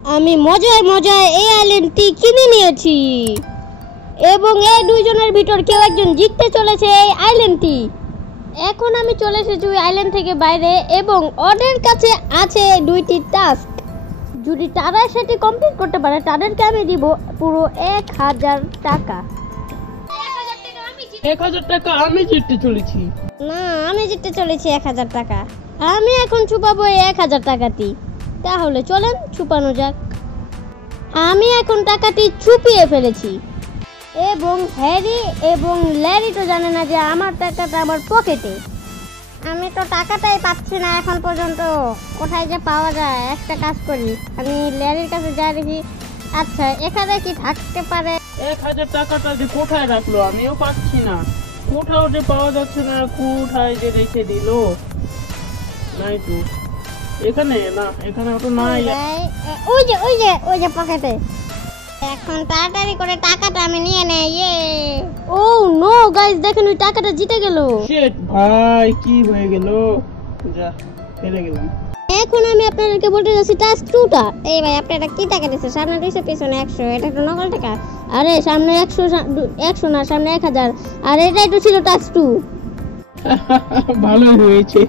আমি মজায় মজায় এই আইল্যান্ডটি কিনে নিয়েছি এবং এই দুইজনের ভিতর কেউ একজন জিততে চলেছে এই আইল্যান্ডটি। এখন আমি চলে এসেছি ওই আইল্যান্ড থেকে বাইরে এবং ওদের কাছে আছে দুইটি টাস্ক। যদি তারা সেটি কমপ্লিট করতে পারে তাদেরকে আমি দিব পুরো 1000 টাকা। 1000 টাকা আমি জিততে চলেছি। না, আমি জিততে চলেছি 1000 টাকা। আমি এখন ছুপাবো এই 1000 টাকাটি। তাহলে চলেন ছুপানো যাক। আমি এখন টাকাটি ছুপিয়ে ফেলেছি এবং হ্যারি এবং ল্যারি তো জানে না যে আমার টাকাটা আমার পকেটে। আমি তো টাকাটাই পাচ্ছি না এখন পর্যন্ত, কোথায় যে পাওয়া যায়। একটা কাজ করি, আমি ল্যারির কাছে যাই দেখি। আচ্ছা, এখানে কি থাকতে পারে? 1000 টাকাটা যে কোথায় রাখলো আমিও পাচ্ছি না, কোথাও যে পাওয়া যাচ্ছে না। কোথায় যে রেখে দিল? নাই তো এখানে, না এখানে তো নাই। ওই যে পকেটে। এখন তাড়াতাড়ি করে টাকাটা আমি নিয়ে নেই। ও নো গাইস, দেখেন ওই টাকাটা জিতে গেল। শিট ভাই, কি হয়ে গেল? যা ফেলে গেলাম। এখন আমি আপনাদেরকে বলতে যাচ্ছি টাস্ক 2টা। এই ভাই, আপনারা কি টাকা দিচ্ছে? সামনে 200, পিছনে 100। এটা তো নকল টাকা। আরে সামনে 100 না, সামনে 1000। আর এটাই তো ছিল টাস্ক 2। ভালো হয়েছে।